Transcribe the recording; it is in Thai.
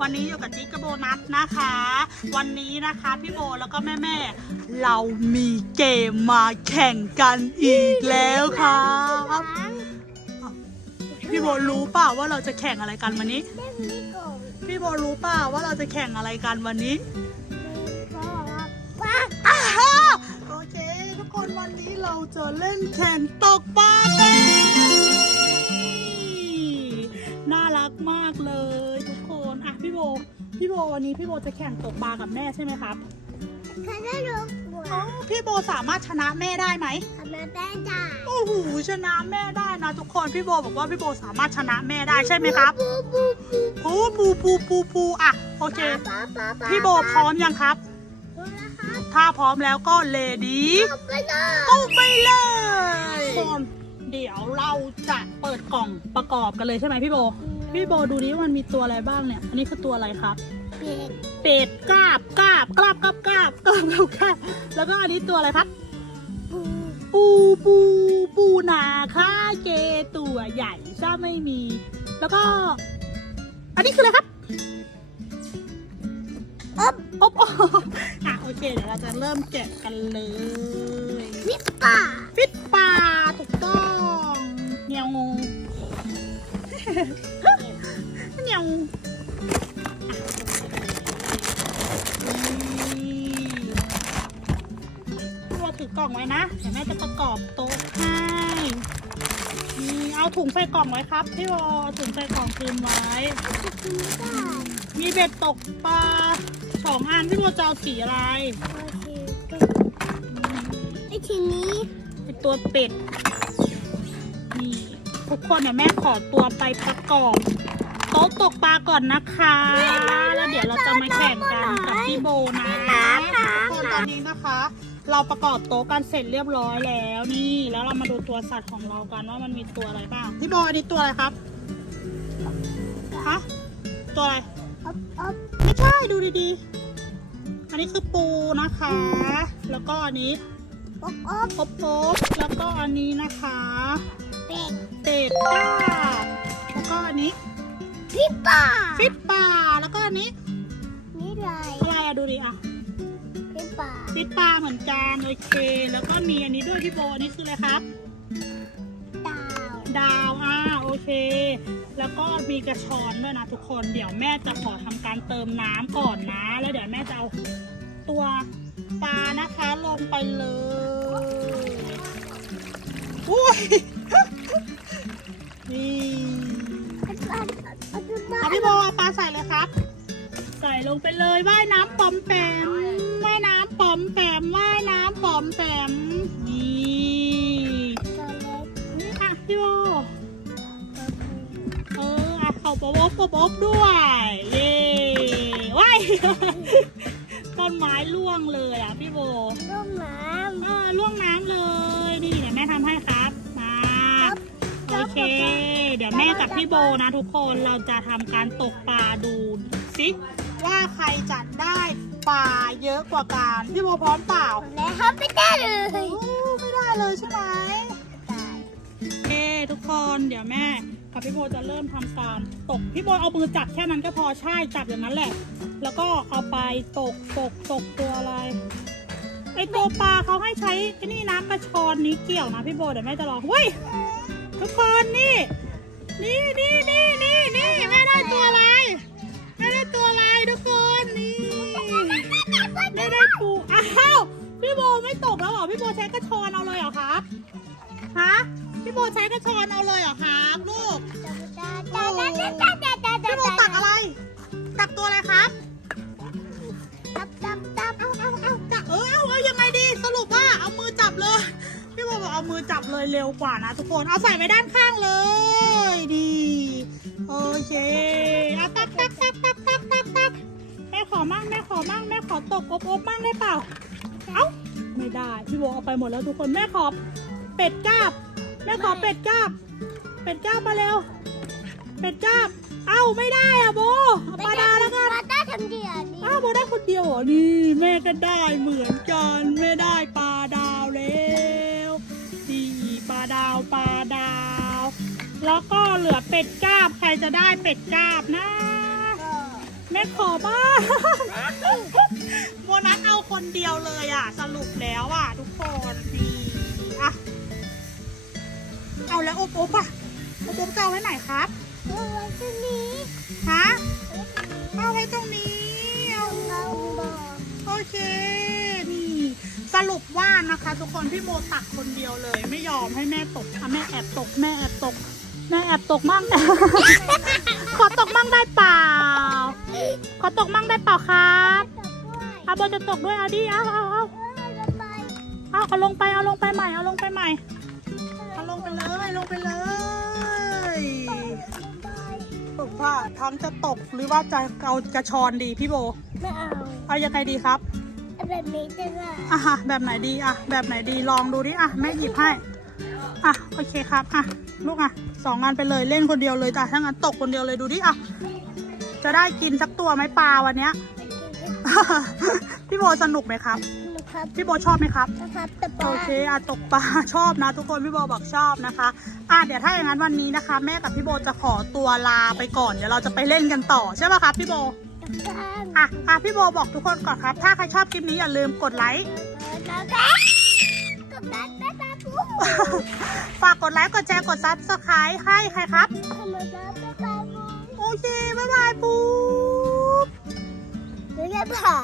วันนี้อยู่กับจิ๊กกับโบนัสนะคะ วันนี้นะคะพี่โบแล้วก็แม่แม่เรามีเกมมาแข่งกันอีกแล้วครับพี่โบรู้เปล่าว่าเราจะแข่งอะไรกันวันนี้ พี่โบรู้เปล่าว่าเราจะแข่งอะไรกันวันนี้โอเคทุกคนวันนี้เราจะเล่นแข่งตกปลากันน่ารักมากเลย พี่โบ พี่โบวันนี้พี่โบจะแข่งตกปลากับแม่ใช่ไหมครับอ๋อพี่โบสามารถชนะแม่ได้ไหมโอ้โหชนะแม่ได้นะทุกคนพี่โบบอกว่าพี่โบสามารถชนะแม่ได้ใช่ไหมครับปูปูปูปูปูอะโอเคพี่โบพร้อมยังครับถ้าพร้อมแล้วก็เลดี้เข้าไปเลยทุกคนเดี๋ยวเราจะเปิดกล่องประกอบกันเลยใช่ไหมพี่โบ พี่โบดูดิว่ามันมีตัวอะไรบ้างเนี่ย อันนี้คือตัวอะไรครับเป็ดกราบกราบกราบกราบกราบกราบกราบกราบแล้วก็อันนี้ตัวอะไรครับ ปู ปูปูนาค่าเกตัวใหญ่ถ้าไม่มี แล้วก็ อันนี้คืออะไรครับอบอบอบอะโอเคเดี๋ยวเราจะเริ่มแกะกันเลยฟิตปลาถูกต้องเหนียวงูเเดี๋ยวแม่จะประกอบโต๊ะให้นี่เอาถุงใส่กล่องไว้ครับพี่วอเอาถุงใส่กล่องคืนไว้ มีเบ็ดตกปลาสองอันพี่วอจะเอาสีอะไรไอทีนี้เป็นตัวเป็ด นี่ทุกคนเดี๋ยวแม่ขอตัวไปประกอบโต๊ะตกปลาก่อนนะคะ แล้วเดี๋ยวเราจะมาแข่งกันกับพี่โบนะทุกคนตอนนี้นะคะ เราประกอบโต๊ะกันเสร็จเรียบร้อยแล้วนี่แล้วเรามาดูตัวสัตว์ของเรากันว่ามันมีตัวอะไรบ้างพี่โบอันนี้ตัวอะไรครับฮะตัวอะไรอ๊อบอ๊อบไม่ใช่ดูดีๆ อันนี้คือปูนะคะ แล้วก็อันนี้อ๊อบอ๊อบโป๊บโป๊บแล้วก็อันนี้นะคะเป็ดเป็ดก้าแล้วก็อันนี้พี่ป่าฟิตปลาแล้วก็อันนี้นี่อะไรอะไรอะดูดิอะพี่ ป่าฟิตปลาเหมือนกันโอเค แล้วก็มีอันนี้ด้วยพี่โบอันนี้คืออะไรครับ ดาวดาวอ่าโอเค แล้วก็มีกระชอนด้วยนะทุกคนเดี๋ยวแม่จะขอทำการเติมน้ำก่อนนะ แล้วเดี๋ยวแม่จะเอาตัวปลานะคะลงไปเลยอุ้ย นี่อันอันอันอันเอาพี่โบเอาปลาใส่เลยครับ ใส่ลงไปเลยว่ายน้ำปอมแปม อมแปมนี่ตัวเล็กนี่ค่ะพี่โบเอออะเขาปอบปอบด้วย เย้ว้ายต้นไม้ร่วงเลยอะพี่โบลูกน้เออร่วงน้ำเลย นี่เดี๋ยวแม่ทำให้ครับมาโอ เค เดี๋ยวแม่กับพี่โบนะทุกคนเราจะทำการตกปลาดูสิว่าใครจะได้ปลาเยอะกว่ากันพี่โบพร้อมเปล่าำแล้วเขาไม่ได้เลยโอ้ไม่ได้เลยใช่ไหมตายโอเคทุกคนเดี๋ยวแม่กับพี่โบจะเริ่มทำการตกพี่โบเอามือจับแค่นั้นก็พอใช่จับอย่างนั้นแหละ แล้วก็เอาไปตกตกตกตัวอะไรไอตัวปลาเขาให้ใช้ไอ้นี่น้ำกระชอนนี้เกี่ยวนะพี่โบเดี๋ยวแม่จะลองเฮ้ย ทุกคนนี่ นี่นี่นี่นี่นี่แม่ได้ตัวอะไรแม่ได้ตัวอะไรทุกคนนี่แม่ได้ปูอ้าวพี่โบไม่ตกแล้วเหรอพี่โบใช้กระชอนเอาเลยเหรอครับฮะพี่โบใช้กระชอนเอาเลยเหรอครับลูกพี่โบตักอะไรตักตัวอะไรครับ เอามือจับเลยเร็วกว่านะทุกคน เอาใส่ไว้ด้านข้างเลย ดี โอเคเอาตักตักตักตักตักตักตักแม่ขอมั่งแม่ขอมั่งแม่ขอตกอบอบมั่งได้เปล่า เอ้า ไม่ได้ พี่โบเอาไปหมดแล้วทุกคน แม่ขอเป็ดกราบ แม่ขอเป็ดกราบ เป็ดกราบมาเร็ว เป็ดกราบ เอ้าไม่ได้อะโบเอาปลาดาแล้วกันปลาตาทำเดียวนี่อ้าวโบได้คนเดียวเหรอนี่แม่ก็ได้เหมือนกันแม่ได้ปลาดา ปลาดาวปลาดาว แล้วก็เหลือเป็ดกราบ ใครจะได้เป็ดกราบนะแม่ขอบ้างโบนัสเอาคนเดียวเลยอะ สรุปแล้วอะ ทุกคนนี่อะเอาแล้วอบอบอะอบอบจะเอาไว้ไหนครับเอาไว้ตรงนี้ฮะเอาไว้ตรงนี้เอาไว้ตรงนี้เอาเอาบอกโอเคนี่สรุปว่านะคะ ทุกคนพี่โมตักคนเดียวเลย ไม่ยอมให้แม่ตกอะแม่แอบตกแม่แอบตก แม่แอบตกมั่ง ขอตกมั่งได้เปล่า ขอตกมั่งได้เปล่าครับตบด้วยอาโบจะตกด้วยเอาดิเอาเอาเอาเออจะไปเอาเอาลงไปเอาลงไปใหม่เอาลงไปใหม่เอาลงไปเลยลงไปเลยไปบอกว่าทั้งจะตกหรือว่าจะเอากระชอนดีพี่โบไม่เอาเอายังไงดีครับเอา แบบนี้จะได้อะฮะแบบไหนดีอะแบบไหนดีลองดูดิอะแม่หยิบให้อะโอเคครับอะลูกอะสองงานไปเลยเล่นคนเดียวเลยจ้ะถ้างั้นตกคนเดียวเลยดูดิอะจะได้กินสักตัวไหมปลาวันเนี้ย พี่โบสนุกไหมครับนะครับพี่โบชอบไหมครับนะครับแต่ปลาโอเคอะตกปลาชอบนะ ทุกคนพี่โบบอกชอบนะคะอะเดี๋ยวถ้าอย่างนั้นวันนี้นะคะ แม่กับพี่โบจะขอตัวลาไปก่อนเดี๋ยวเราจะไปเล่นกันต่อใช่ไหมครับพี่โบกัน อะอะพี่โบบอกทุกคนก่อนครับ ถ้าใครชอบคลิปนี้อย่าลืมกดไลค์แล้วก็กับนัดแม่ตาปูฝากกดไลค์กดแชร์กดซับสไครต์ให้ใครครับทำไมนัดแม่ตาปูโอเค บ๊ายบายปูหรือเปล่า